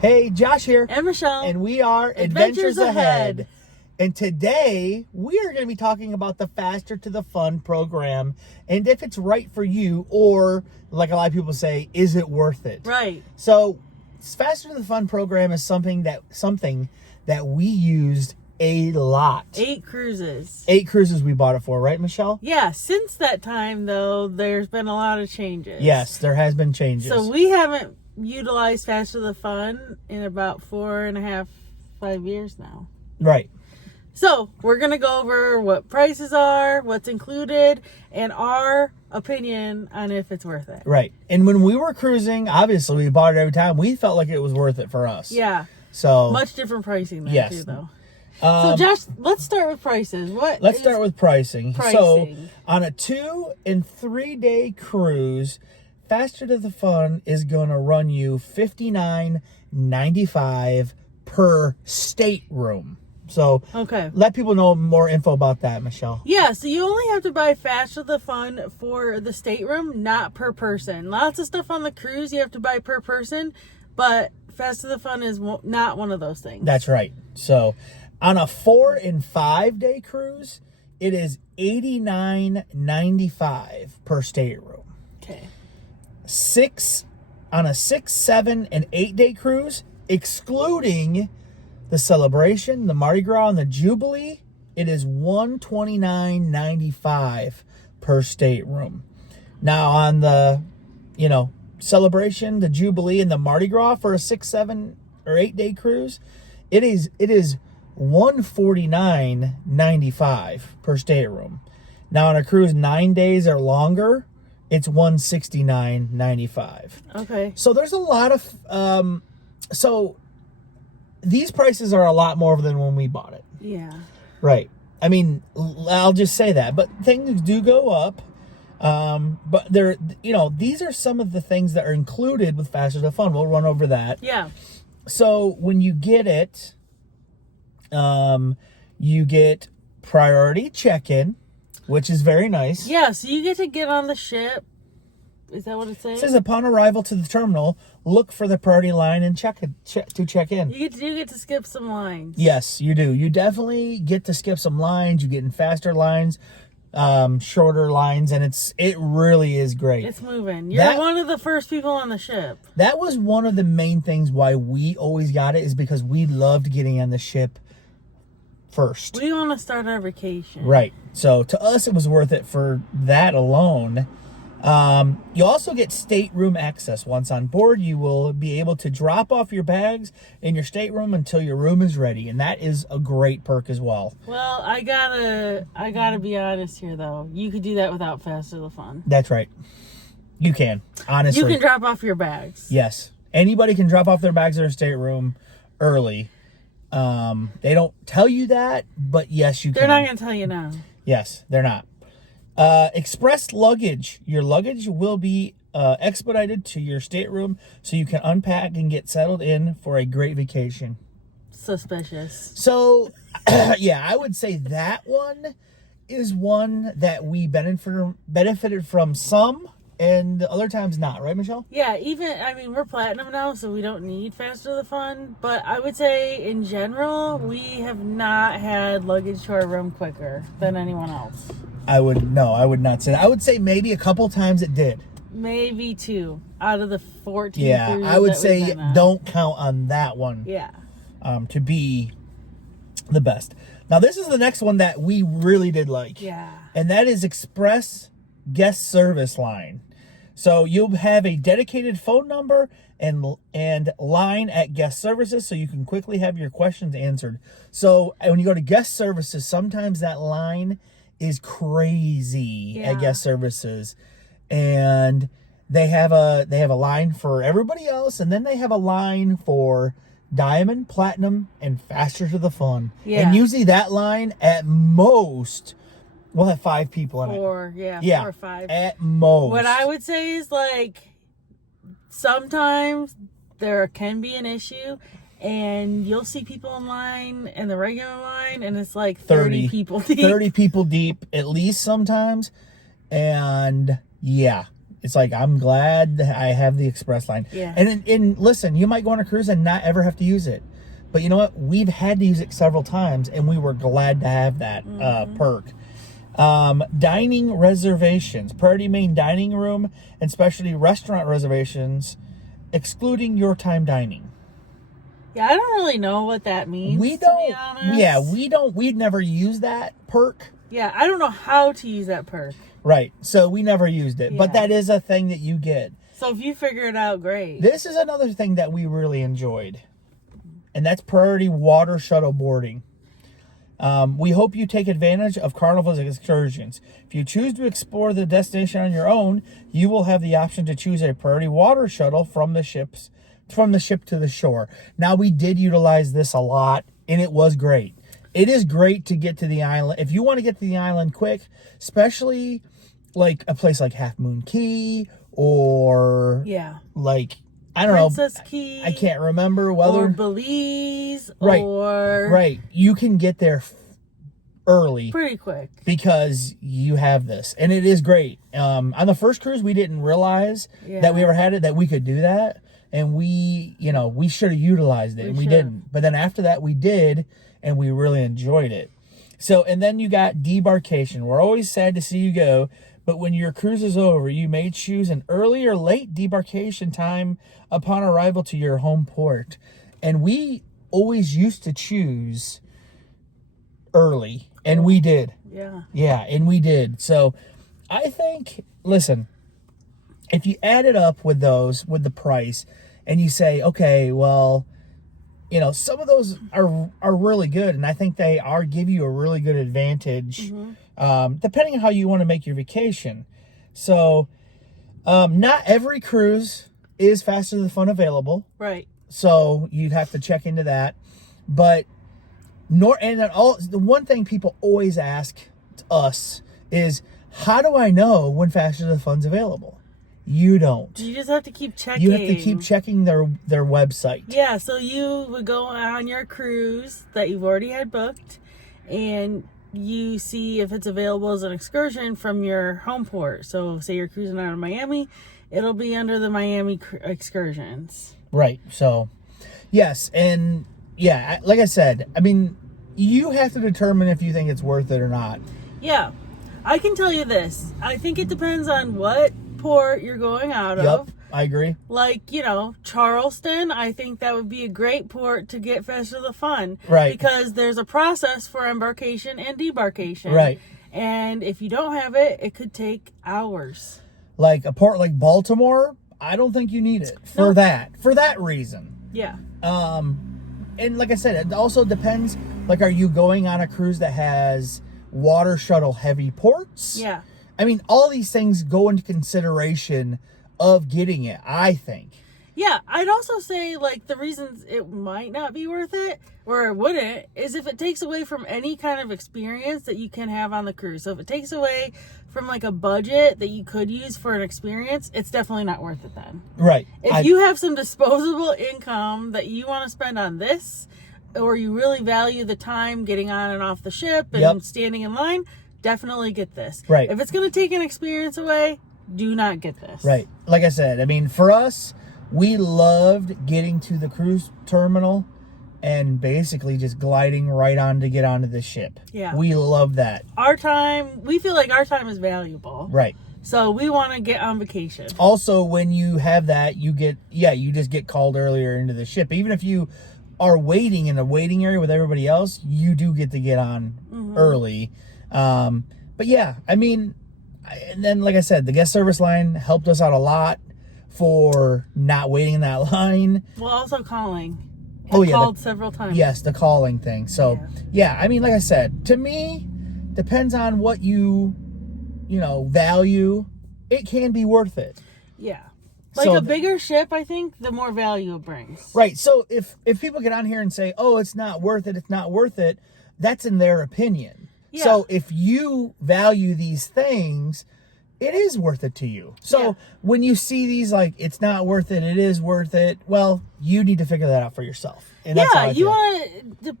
Hey, Josh here. And Michelle. And we are Adventures Ahead. And today we are going to be talking about the Faster to the Fun program and if it's right for you, or like a lot of people say, is it worth it? Right. So Faster to the Fun program is something that we used a lot. 8 cruises. 8 cruises we bought it for, right, Michelle? Yeah. Since that time, though, there's been a lot of changes. Yes, there has been changes. So we haven't utilized Faster to the Fun in about 4.5, 5 years now. Right. So we're going to go over what prices are, what's included, and our opinion on if it's worth it. Right. And when we were cruising, obviously we bought it every time. We felt like it was worth it for us. Yeah. So much different pricing there too, though. So Josh, let's start with prices. Let's start with pricing. Pricing. So on a 2 and 3 day cruise, Faster to the Fun is going to run you $59.95 per stateroom. So okay, let people know more info about that, Michelle. Yeah, so you only have to buy Faster to the Fun for the stateroom, not per person. Lots of stuff on the cruise you have to buy per person, but Faster to the Fun is not one of those things. That's right. So on a 4 and 5 day cruise, it is $89.95 per stateroom. Okay. On a 6, 7, and 8 day cruise, excluding the Celebration, the Mardi Gras, and the Jubilee, it is $129.95 per stateroom. Now on the, Celebration, the Jubilee, and the Mardi Gras for a 6, 7, or 8 day cruise, it is $149.95 per stateroom. Now on a cruise 9 days or longer, it's $169.95. Okay. So there's a lot of so these prices are a lot more than when we bought it. Yeah. Right. I mean, I'll just say that, but things do go up. But these are some of the things that are included with Faster to Fun. We'll run over that. Yeah. So when you get it, you get priority check-in, which is very nice. Yeah, so you get to get on the ship. Is that what it says? It says upon arrival to the terminal, look for the priority line and check in. You get to skip some lines. Yes, you do. You definitely get to skip some lines. You get in faster lines, shorter lines, and it really is great. It's moving. You're one of the first people on the ship. That was one of the main things why we always got it, is because we loved getting on the ship first. We want to start our vacation. Right. So to us, it was worth it for that alone. You also get stateroom access. Once on board, you will be able to drop off your bags in your stateroom until your room is ready, and that is a great perk as well. Well, I gotta be honest here, though. You could do that without Faster to the Fun. That's right. You can, honestly. You can drop off your bags. Yes. Anybody can drop off their bags in their stateroom early. They don't tell you that, but yes, you can. They're not going to tell you now. Yes, they're not. Express luggage. Your luggage will be expedited to your stateroom so you can unpack and get settled in for a great vacation. Suspicious. So, yeah, I would say that one is one that we benefited from some, and other times not. Right, Michelle? Yeah, we're platinum now, so we don't need Faster to the Fun. But I would say, in general, we have not had luggage to our room quicker than anyone else. I would not say that. I would say maybe a couple times it did. Maybe 2 out of the 14. Yeah, I would say don't count on that one. Yeah. To be the best. Now, this is the next one that we really did like. Yeah. And that is Express Guest Service Line. So you'll have a dedicated phone number and line at guest services so you can quickly have your questions answered. So when you go to guest services, sometimes that line is crazy at guest services, and they have a line for everybody else, and then they have a line for Diamond, Platinum, and Faster to the Fun. Yeah. And usually that line at most will have 5 people in it. 4 or 5 at most. What I would say is, sometimes there can be an issue, and you'll see people in line, in the regular line, and it's like 30 people deep. 30 people deep, at least sometimes. And yeah, It's like, I'm glad that I have the express line. Yeah. And listen, you might go on a cruise and not ever have to use it. But you know what? We've had to use it several times, and we were glad to have that perk. Dining reservations, priority main dining room, and specialty restaurant reservations, excluding your time dining. Yeah, I don't really know what that means. We to don't. be honest. Yeah, we'd never used that perk. Yeah, I don't know how to use that perk. Right. So we never used it, but Yeah. that is a thing that you get. So if you figure it out, great. This is another thing that we really enjoyed, and that's priority water shuttle boarding. We hope you take advantage of Carnival's excursions. If you choose to explore the destination on your own, you will have the option to choose a priority water shuttle from the ship to the shore. Now, we did utilize this a lot, and it was great. It is great to get to the island. If you want to get to the island quick, especially like a place like Half Moon Key or like, I don't Princess know. Key. I can't remember whether. Or Belize. Right. Or. Right. You can get there early. Pretty quick. Because you have this. And it is great. On the first cruise, we didn't realize that we ever had it, that we could do that. And we should have utilized it. And we didn't. But then after that, we did. And we really enjoyed it. So, and then you got Debarkation. We're always sad to see you go. But when your cruise is over, you may choose an early or late debarkation time upon arrival to your home port. And we always used to choose early. And we did. Yeah. Yeah, and we did. So I think, listen, if you add it up with those, with the price, and you say, okay, well, some of those are really good, and I think they give you a really good advantage, depending on how you want to make your vacation. So, not every cruise is Faster Than Fun available. Right. So you'd have to check into that. But the one thing people always ask us is, how do I know when Faster Than Fun's available? You don't. You just have to keep checking. You have to keep checking their website. Yeah, so you would go on your cruise that you've already had booked, and you see if it's available as an excursion from your home port. So say you're cruising out of Miami, it'll be under the Miami excursions. Right. So, yes. And yeah, like I said, I mean, you have to determine if you think it's worth it or not. Yeah. I can tell you this. I think it depends on what port you're going out of. Yep, I agree. Like, Charleston, I think that would be a great port to get Faster Than Fun. Right. Because there's a process for embarkation and debarkation. Right. And if you don't have it, it could take hours. Like a port like Baltimore, I don't think you need it for that reason. Yeah. And like I said, it also depends, like, are you going on a cruise that has water shuttle heavy ports? Yeah. I mean, all these things go into consideration of getting it, I think. Yeah, I'd also say, like, the reasons it might not be worth it, or it wouldn't, is if it takes away from any kind of experience that you can have on the cruise. So if it takes away from, like, a budget that you could use for an experience, it's definitely not worth it then. Right. If you have some disposable income that you want to spend on this, or you really value the time getting on and off the ship and standing in line, definitely get this. Right. If it's going to take an experience away, do not get this. Right. Like I said, I mean, for us, we loved getting to the cruise terminal and basically just gliding right on to get onto the ship. Yeah. We love that. We feel like our time is valuable. Right. So we want to get on vacation. Also, when you have that, you just get called earlier into the ship. Even if you are waiting in a waiting area with everybody else, you do get to get on early. But yeah, I mean, and then like I said, the guest service line helped us out a lot for not waiting in that line. Well, also calling. Called several times. Yes, the calling thing. So yeah, I mean, like I said, to me, depends on what you value. It can be worth it. Yeah. Like a bigger ship, I think, the more value it brings. Right. So if people get on here and say, oh, it's not worth it, that's in their opinion. Yeah. So if you value these things, it is worth it to you. So when you see these, like, it's not worth it, it is worth it, well, you need to figure that out for yourself. And that's how I feel. You want to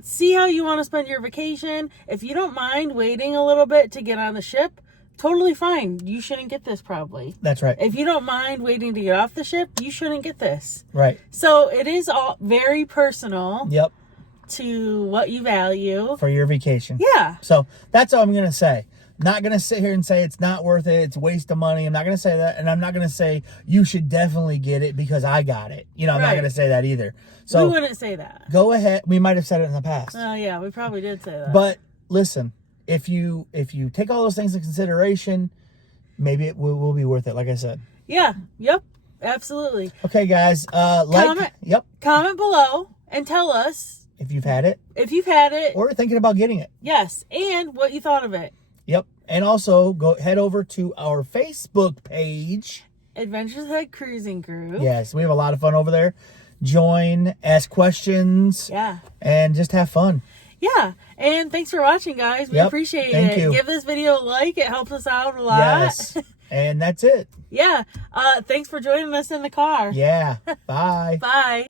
see how you want to spend your vacation. If you don't mind waiting a little bit to get on the ship, totally fine. You shouldn't get this probably. That's right. If you don't mind waiting to get off the ship, you shouldn't get this. Right. So it is all very personal. Yep. To what you value. For your vacation. Yeah. So that's all I'm going to say. Not going to sit here and say it's not worth it. It's a waste of money. I'm not going to say that. And I'm not going to say you should definitely get it because I got it. You know, I'm not going to say that either. So we wouldn't say that. Go ahead. We might have said it in the past. Oh, yeah. We probably did say that. But listen, if you take all those things into consideration, maybe it will be worth it, like I said. Yeah. Yep. Absolutely. Okay, guys. Comment. Yep. Comment below and tell us if you've had it. If you've had it. Or thinking about getting it. Yes. And what you thought of it. Yep. And also head over to our Facebook page. Adventures Ahead Cruising Crew. Yes, we have a lot of fun over there. Join, ask questions. Yeah. And just have fun. Yeah. And thanks for watching, guys. We appreciate Thank it. you. Give this video a like. It helps us out a lot. Yes. And that's it. Yeah. Thanks for joining us in the car. Yeah. Bye. Bye.